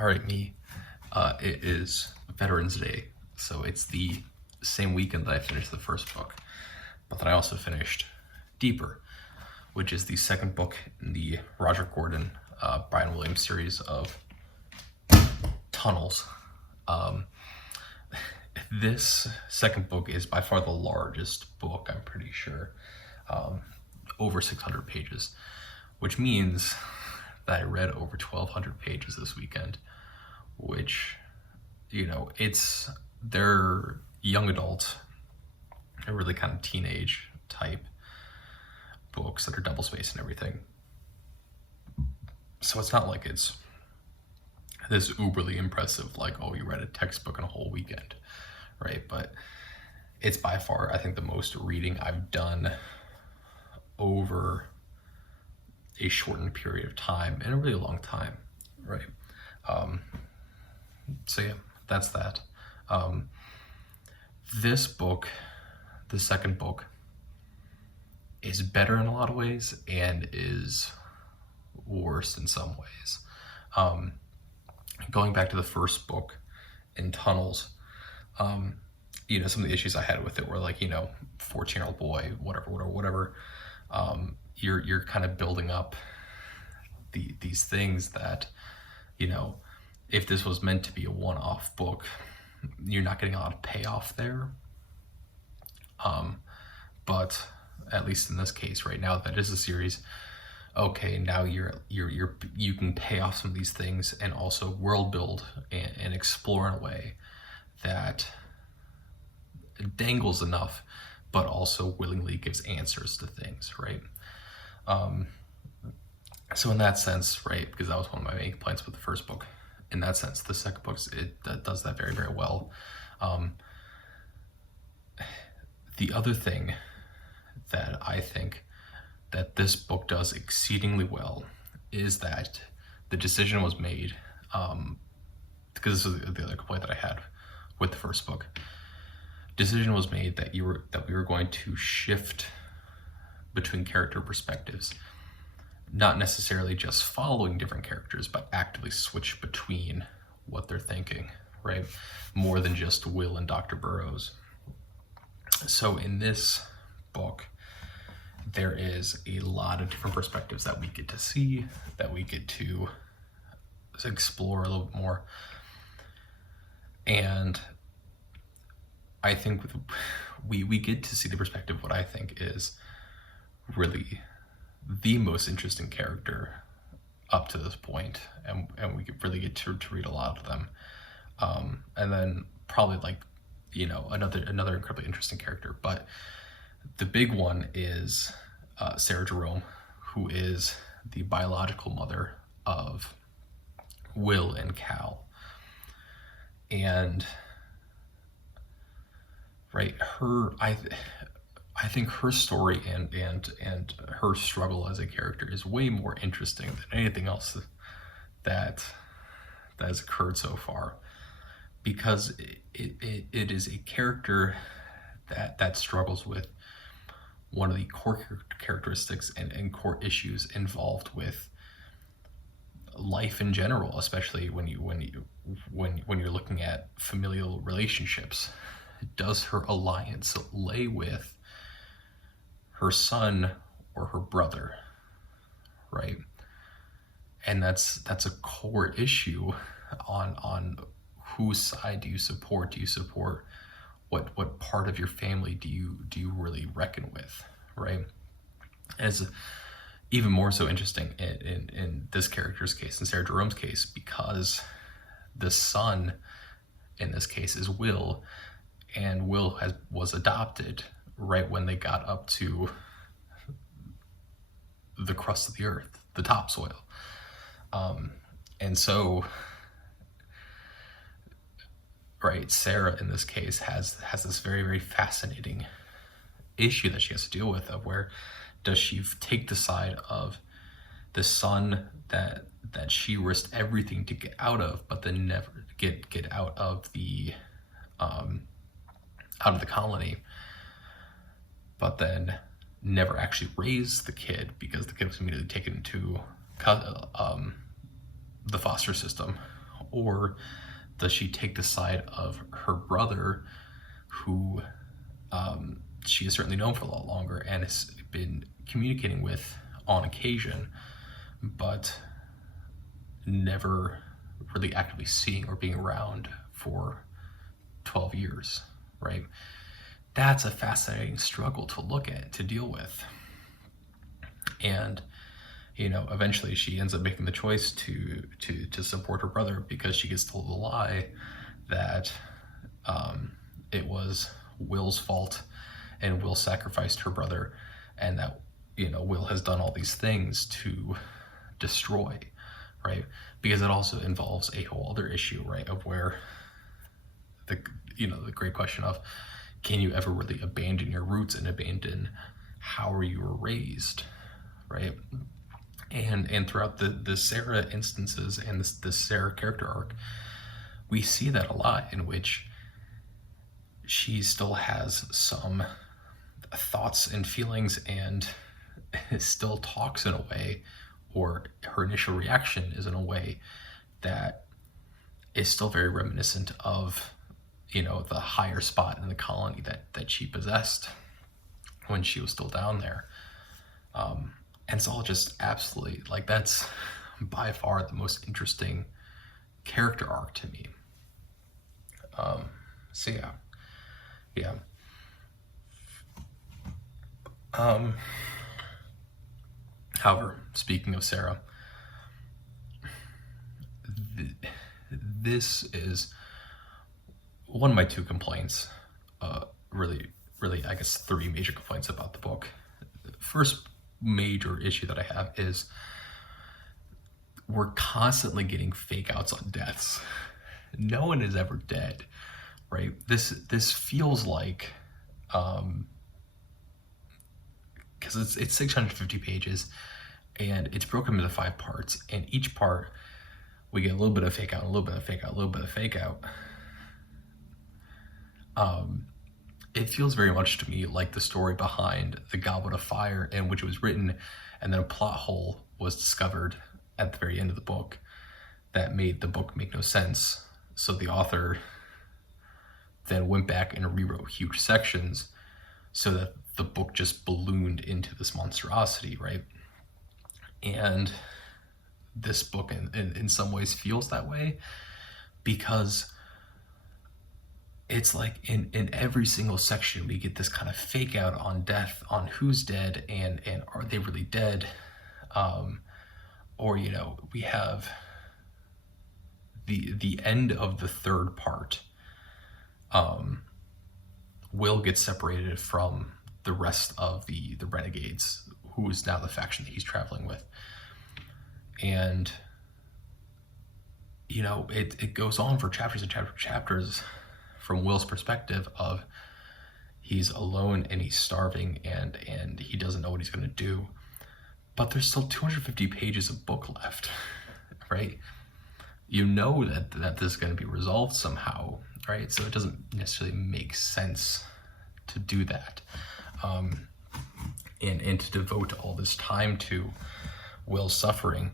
All right, me. It is Veterans Day, so it's the same weekend that I finished the first book, but then I also finished Deeper, which is the second book in the Roderick Brian Williams series of Tunnels. This second book is by far the largest book, I'm pretty sure, over 600 pages, which means that I read over 1,200 pages this weekend, which, they're young adult, they're really kind of teenage type books that are double spaced and everything. So it's not like it's this uberly impressive, like, oh, you read a textbook in a whole weekend, right? But it's by far, I think, the most reading I've done over a shortened period of time in a really long time, right? So yeah, that's that. This book, the second book, is better in a lot of ways and is worse in some ways. Going back to the first book in Tunnels, some of the issues I had with it were like, 14-year-old boy, whatever. You're kind of building up these things that, if this was meant to be a one-off book, you're not getting a lot of payoff there. But at least in this case, right now, that is a series. Okay, now you can pay off some of these things and also world build and explore in a way that dangles enough, but also willingly gives answers to things, right? So in that sense, right, because that was one of my main complaints with the first book, in that sense, the second book, it does that very, very well. The other thing that I think that this book does exceedingly well is that the decision was made, because this is the other complaint that I had with the first book. Decision was made that we were going to shift between character perspectives, not necessarily just following different characters, but actively switch between what they're thinking, right? More than just Will and Dr. Burroughs. So in this book, there is a lot of different perspectives that we get to see, that we get to explore a little bit more. And I think we get to see the perspective of what I think is really the most interesting character up to this point, and we could really get to read a lot of them. And then probably another incredibly interesting character. But the big one is Sarah Jerome, who is the biological mother of Will and Cal. And right, I think her story and her struggle as a character is way more interesting than anything else that has occurred so far, because it is a character that struggles with one of the core characteristics and core issues involved with life in general, especially when you're looking at familial relationships. Does her alliance lay with her son or her brother, right? And that's a core issue on whose side do you support? Do you support what part of your family do you really reckon with, right? And it's even more so interesting in this character's case, in Sarah Jerome's case, because the son in this case is Will, and Will was adopted right when they got up to the crust of the earth, the topsoil. And so, right, Sarah in this case has this very, very fascinating issue that she has to deal with, of where does she take the side of the son that she risked everything to get out of, but then never get out of the colony, but then never actually raised the kid because the kid was immediately taken to the foster system, or does she take the side of her brother, who she has certainly known for a lot longer and has been communicating with on occasion, but never really actively seeing or being around for 12 years, right? That's a fascinating struggle to look at, to deal with. And, you know, eventually she ends up making the choice to support her brother, because she gets told the lie that it was Will's fault and Will sacrificed her brother, and that, you know, Will has done all these things to destroy, right? Because it also involves a whole other issue, right, of where the, you know, the great question of, can you ever really abandon your roots and abandon how you were raised, right? And throughout the Sarah instances and this Sarah character arc, we see that a lot, in which she still has some thoughts and feelings and still talks in a way, or her initial reaction is in a way that is still very reminiscent of, you know, the higher spot in the colony that she possessed when she was still down there. And it's all just absolutely, like, that's by far the most interesting character arc to me. So yeah. However, speaking of Sarah, this is one of my two complaints, really, I guess 3 major complaints about the book. First major issue that I have is we're constantly getting fake outs on deaths. No one is ever dead, right? This feels like, because it's 650 pages, and it's broken into 5 parts, and each part we get a little bit of fake out, a little bit of fake out, a little bit of fake out. It feels very much to me like the story behind The Goblet of Fire, in which it was written and then a plot hole was discovered at the very end of the book that made the book make no sense. So the author then went back and rewrote huge sections so that the book just ballooned into this monstrosity, right? And this book in some ways feels that way, because it's like in every single section we get this kind of fake out on death, on who's dead and are they really dead, or, you know, we have the end of the 3rd part. Will gets separated from the rest of the renegades, who is now the faction that he's traveling with, and, you know, it goes on for chapters and chapters from Will's perspective of, he's alone and he's starving and he doesn't know what he's going to do. But there's still 250 pages of book left, right? You know that this is going to be resolved somehow, right? So it doesn't necessarily make sense to do that, and to devote all this time to Will's suffering,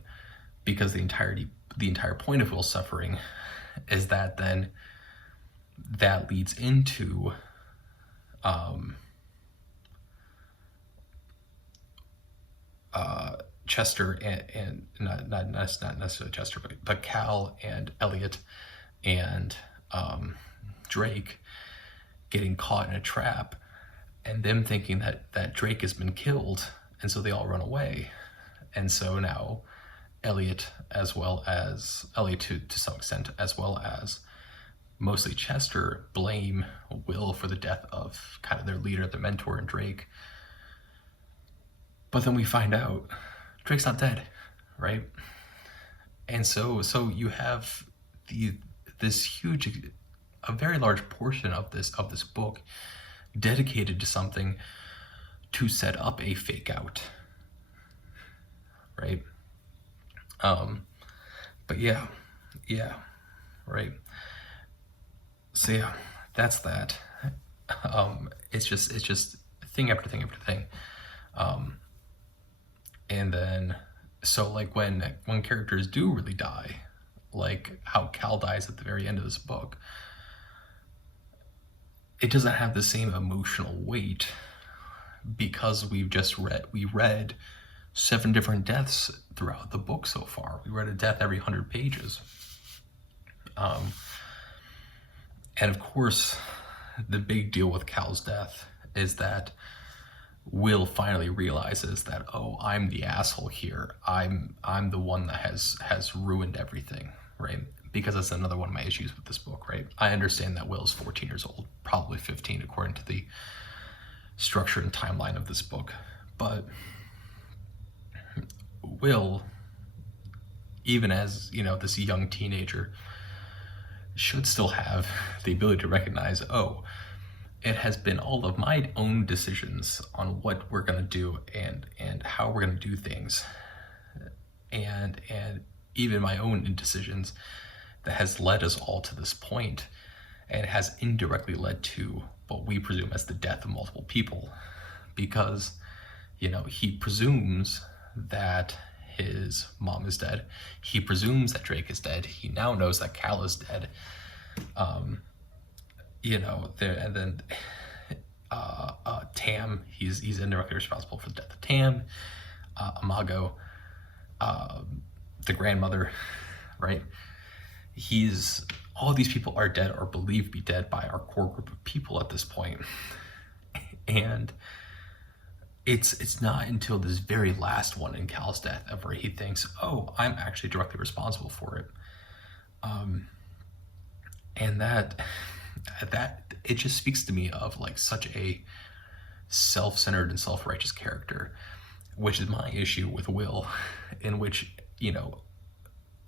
because the entire point of Will's suffering is that then that leads into Chester and not necessarily Chester, but Cal and Elliot and Drake getting caught in a trap, and them thinking that Drake has been killed, and so they all run away. And so now Elliot to some extent, as well as mostly Chester, blame Will for the death of kind of their leader, their mentor, and Drake. But then we find out Drake's not dead, right? And so you have this huge, a very large portion of this book dedicated to something to set up a fake out, right? But yeah, right. So yeah, that's that. It's just thing after thing after thing. And then, so like when characters do really die, like how Cal dies at the very end of this book, it doesn't have the same emotional weight because we read 7 different deaths throughout the book so far. We read a death every 100 pages. And of course, the big deal with Cal's death is that Will finally realizes that, oh, I'm the asshole here. I'm the one that has ruined everything, right? Because that's another one of my issues with this book, right? I understand that Will's 14 years old, probably 15 according to the structure and timeline of this book. But Will, even as, this young teenager, should still have the ability to recognize, oh, it has been all of my own decisions on what we're going to do and how we're going to do things, and even my own indecisions that has led us all to this point, and has indirectly led to what we presume as the death of multiple people, because he presumes that his mom is dead. He presumes that Drake is dead. He now knows that Cal is dead. And then Tam, he's indirectly responsible for the death of Tam. Imago, the grandmother, right? All these people are dead or believed to be dead by our core group of people at this point. And it's not until this very last one in Cal's death where he thinks, oh, I'm actually directly responsible for it. And that it just speaks to me of like such a self-centered and self-righteous character, which is my issue with Will, in which,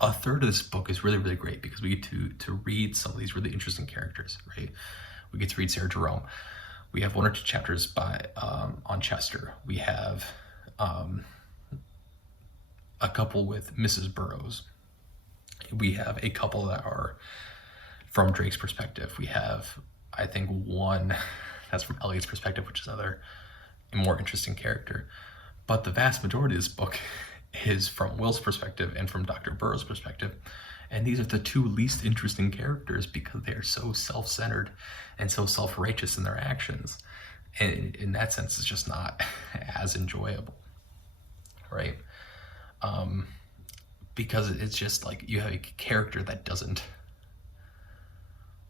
a third of this book is really, really great because we get to read some of these really interesting characters, right? We get to read Sarah Jerome. We have 1 or 2 chapters on Chester. We have a couple with Mrs. Burroughs. We have a couple that are from Drake's perspective. We have, I think, one that's from Elliot's perspective, which is another more interesting character. But the vast majority of this book is from Will's perspective and from Dr. Burroughs' perspective. And these are the 2 least interesting characters because they are so self-centered and so self-righteous in their actions. And in that sense, it's just not as enjoyable, right? Because it's just like you have a character that doesn't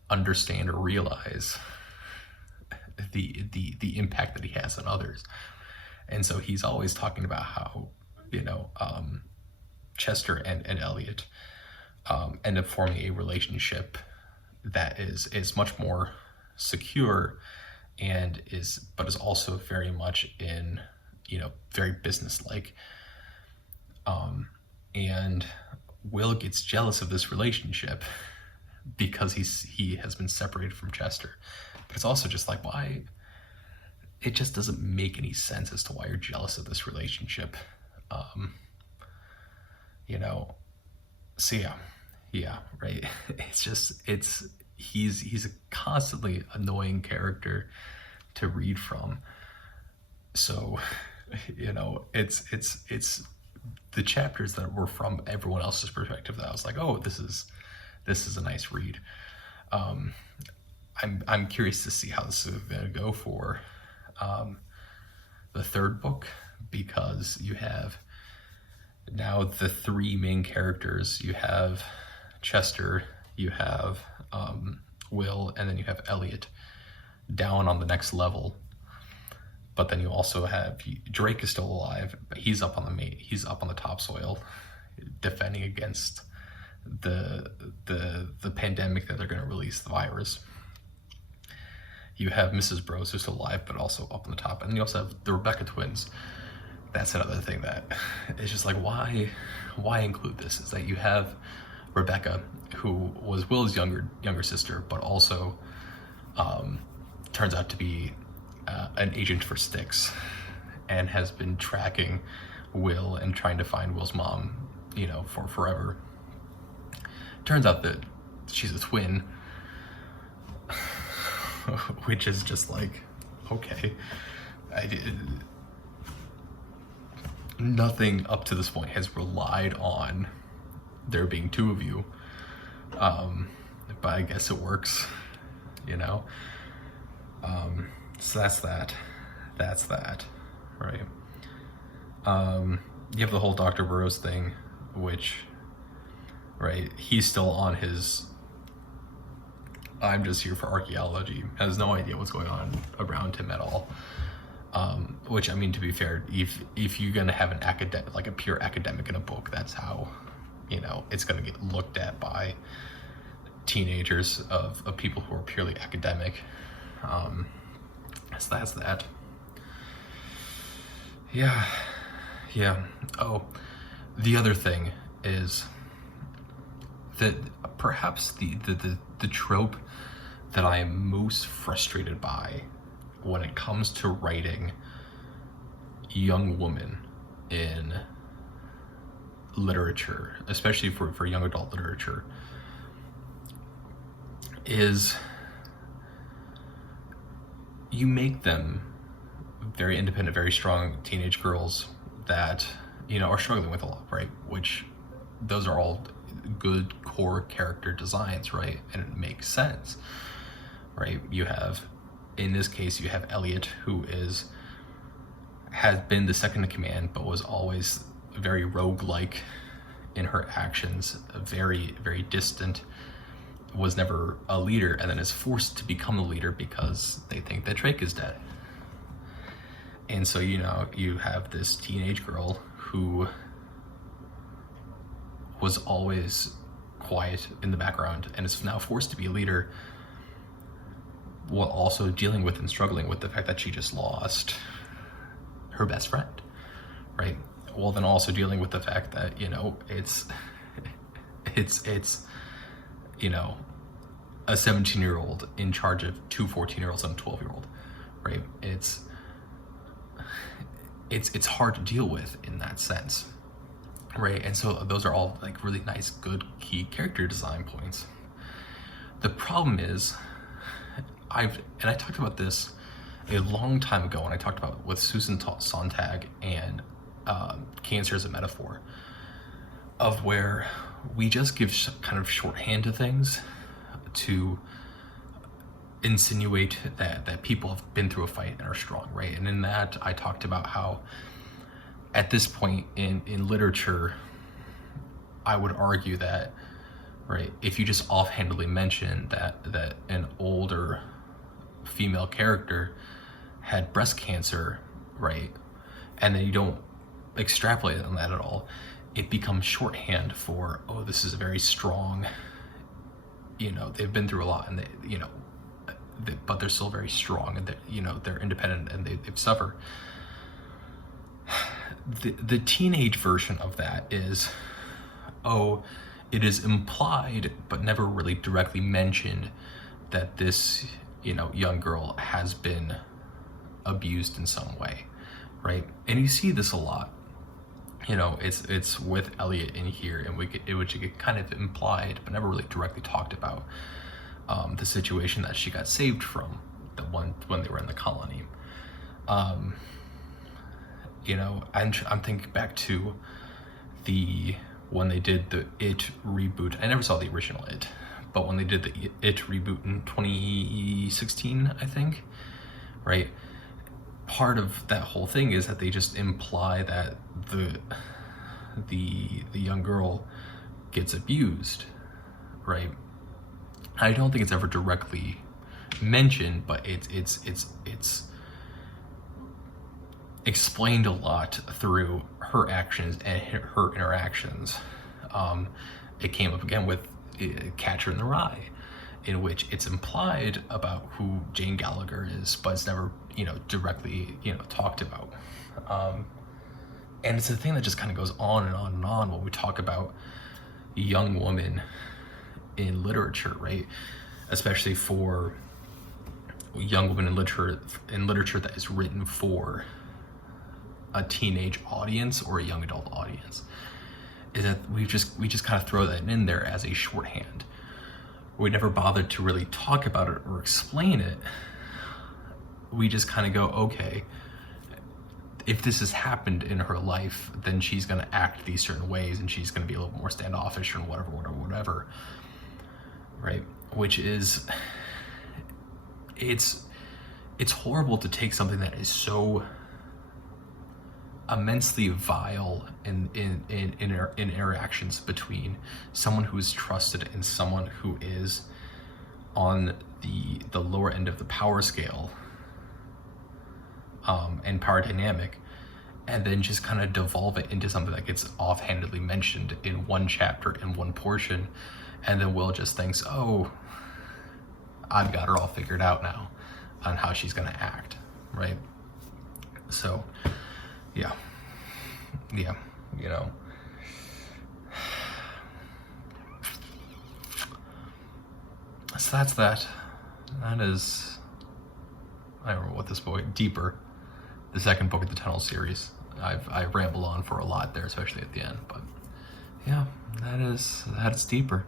understand or realize the impact that he has on others. And so he's always talking about how, Chester and Elliot end up forming a relationship that is much more secure and is also very much in, very business-like. And Will gets jealous of this relationship because he has been separated from Chester. But it's also just like, why? It just doesn't make any sense as to why you're jealous of this relationship. So yeah, right. He's a constantly annoying character to read from. So, it's the chapters that were from everyone else's perspective that I was like, oh, this is a nice read. I'm curious to see how this is going to go for the 3rd book, because you have now the 3 main characters. You have Chester, you have Will, and then you have Elliot down on the next level. But then you also have Drake is still alive, but he's up on the topsoil, defending against the pandemic that they're going to release the virus. You have Mrs. Burroughs who's still alive, but also up on the top, and then you also have the Rebecca twins. That's another thing that is just like, why include this? Is that you have Rebecca, who was Will's younger sister, but also turns out to be an agent for Styx, and has been tracking Will and trying to find Will's mom, for forever. Turns out that she's a twin, which is just like, okay. Nothing up to this point has relied on there being 2 of you, But I guess it works, you know? So that's that. That's that, right? You have the whole Dr. Burroughs thing, which, right, he's still on his I'm just here for archaeology, has no idea what's going on around him at all. Which, I mean, to be fair, if you're gonna have an academic, like a pure academic in a book, that's how, it's gonna get looked at by teenagers of people who are purely academic. So that's that. Yeah. Oh, the other thing is that perhaps the trope that I am most frustrated by when it comes to writing young women in literature, especially for young adult literature, is you make them very independent, very strong teenage girls that, are struggling with a lot, right? Which those are all good core character designs, right? And it makes sense, right? In this case, you have Elliot, who has been the second in command, but was always very rogue-like in her actions, very, very distant, was never a leader, and then is forced to become a leader because they think that Drake is dead. And so, you have this teenage girl who was always quiet in the background and is now forced to be a leader, while also dealing with and struggling with the fact that she just lost her best friend, right? Well, then also dealing with the fact that, it's a 17-year-old in charge of two 14-year-olds and a 12-year-old, right? It's hard to deal with in that sense, right? And so those are all like really nice, good key character design points. The problem is, I talked about this a long time ago when I talked about with Susan Sontag and Cancer as a Metaphor, of where we just give kind of shorthand to things to insinuate that people have been through a fight and are strong, right? And in that, I talked about how at this point in literature, I would argue that, right, if you just offhandedly mention that an older female character had breast cancer, right, and then you don't extrapolate on that at all, it becomes shorthand for, oh, this is a very strong, they've been through a lot, and but they're still very strong, and they're independent, and they've suffered. The teenage version of that is, oh, it is implied but never really directly mentioned that this young girl has been abused in some way, right? And you see this a lot. It's with Elliot in here, and which it get kind of implied but never really directly talked about, the situation that she got saved from, the one when they were in the colony. I'm thinking back to when they did the It reboot. I never saw the original It, but when they did the It reboot in 2016, I think, right? Part of that whole thing is that they just imply that the young girl gets abused, right? I don't think it's ever directly mentioned, but it's explained a lot through her actions and her interactions. It came up again with Catcher in the Rye, in which it's implied about who Jane Gallagher is, but it's never, directly, talked about. And it's a thing that just kind of goes on and on and on when we talk about young women in literature, right? Especially for young women in literature that is written for a teenage audience or a young adult audience, is that we just kind of throw that in there as a shorthand. We never bothered to really talk about it or explain it. We just kind of go, okay, if this has happened in her life, then she's going to act these certain ways, and she's going to be a little more standoffish and whatever. which is, it's horrible to take something that is so immensely vile in interactions between someone who is trusted and someone who is on the lower end of the power scale, and power dynamic, and then just kind of devolve it into something that gets offhandedly mentioned in one chapter, in one portion, and then Will just thinks, oh, I've got her all figured out now on how she's going to act, right? So, yeah, you know. So that's that. That is, I don't remember what this book, Deeper, the second book of the Tunnel series. I rambled on for a lot there, especially at the end, but yeah, that's Deeper.